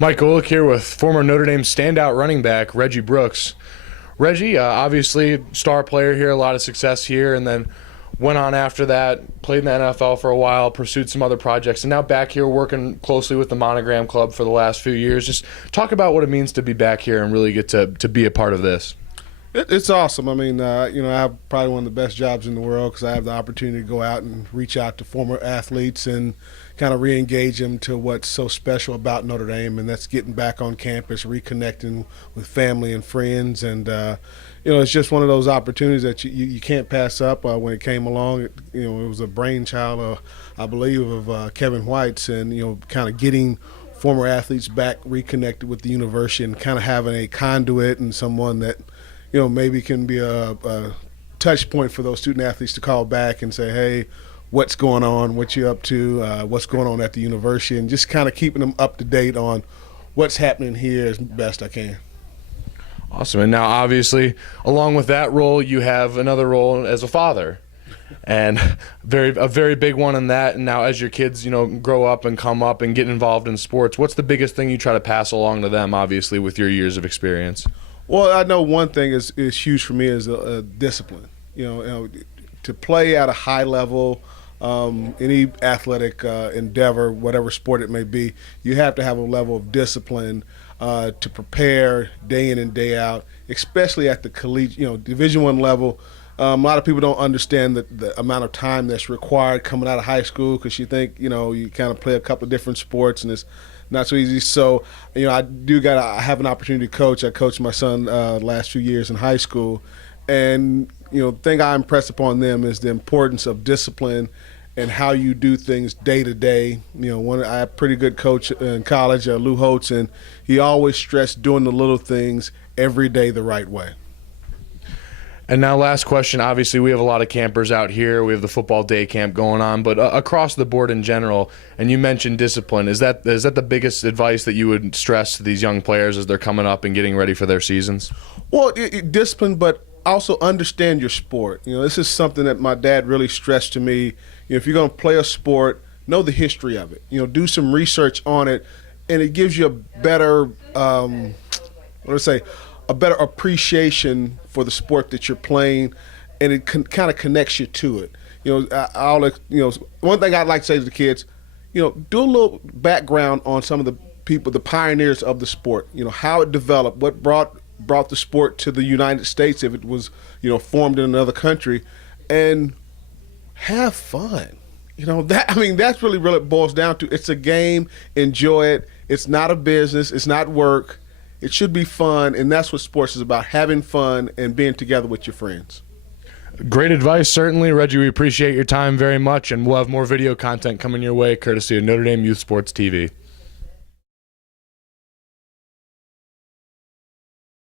Mike Golic here with former Notre Dame standout running back Reggie Brooks. Reggie, obviously star player here, a lot of success here, and then went on after that, played in the NFL for a while, pursued some other projects, and now back here working closely with the Monogram Club for the last few years. Just talk about what it means to be back here and really get to be a part of this. It's awesome. I mean, I have probably one of the best jobs in the world because I have the opportunity to go out and reach out to former athletes and kind of re-engage them to what's so special about Notre Dame, and that's getting back on campus, reconnecting with family and friends. And, it's just one of those opportunities that you can't pass up. When it came along, it was a brainchild, I believe, of Kevin White's, and, kind of getting former athletes back reconnected with the university and kind of having a conduit and someone that – maybe can be a touch point for those student athletes to call back and say, hey, what's going on, what you up to, what's going on at the university, and just kind of keeping them up to date on what's happening here as best I can. Awesome. And now, obviously, along with that role, you have another role as a father, and a very big one in that. And now as your kids, grow up and come up and get involved in sports, what's the biggest thing you try to pass along to them, obviously, with your years of experience? Well, I know one thing is huge for me is discipline. To play at a high level, any athletic endeavor, whatever sport it may be, you have to have a level of discipline to prepare day in and day out, especially at the collegiate, Division I level. A lot of people don't understand the amount of time that's required coming out of high school because you think, you kind of play a couple of different sports and it's not so easy. So, I have an opportunity to coach. I coached my son last few years in high school. And, the thing I impress upon them is the importance of discipline and how you do things day to day. I had a pretty good coach in college, Lou Holtz, and he always stressed doing the little things every day the right way. And now last question, obviously we have a lot of campers out here. We have the football day camp going on, but across the board in general, and you mentioned discipline, is that the biggest advice that you would stress to these young players as they're coming up and getting ready for their seasons? Well, discipline, but also understand your sport. This is something that my dad really stressed to me. If you're going to play a sport, know the history of it. Do some research on it, and it gives you a better, a better appreciation for the sport that you're playing, and it kind of connects you to it. One thing I'd like to say to the kids, do a little background on some of the people, the pioneers of the sport. How it developed, what brought the sport to the United States if it was, formed in another country, and have fun. That's really what it boils down to. It's a game. Enjoy it. It's not a business. It's not work. It should be fun, and that's what sports is about, having fun and being together with your friends. Great advice, certainly. Reggie, we appreciate your time very much, and we'll have more video content coming your way courtesy of Notre Dame Youth Sports TV.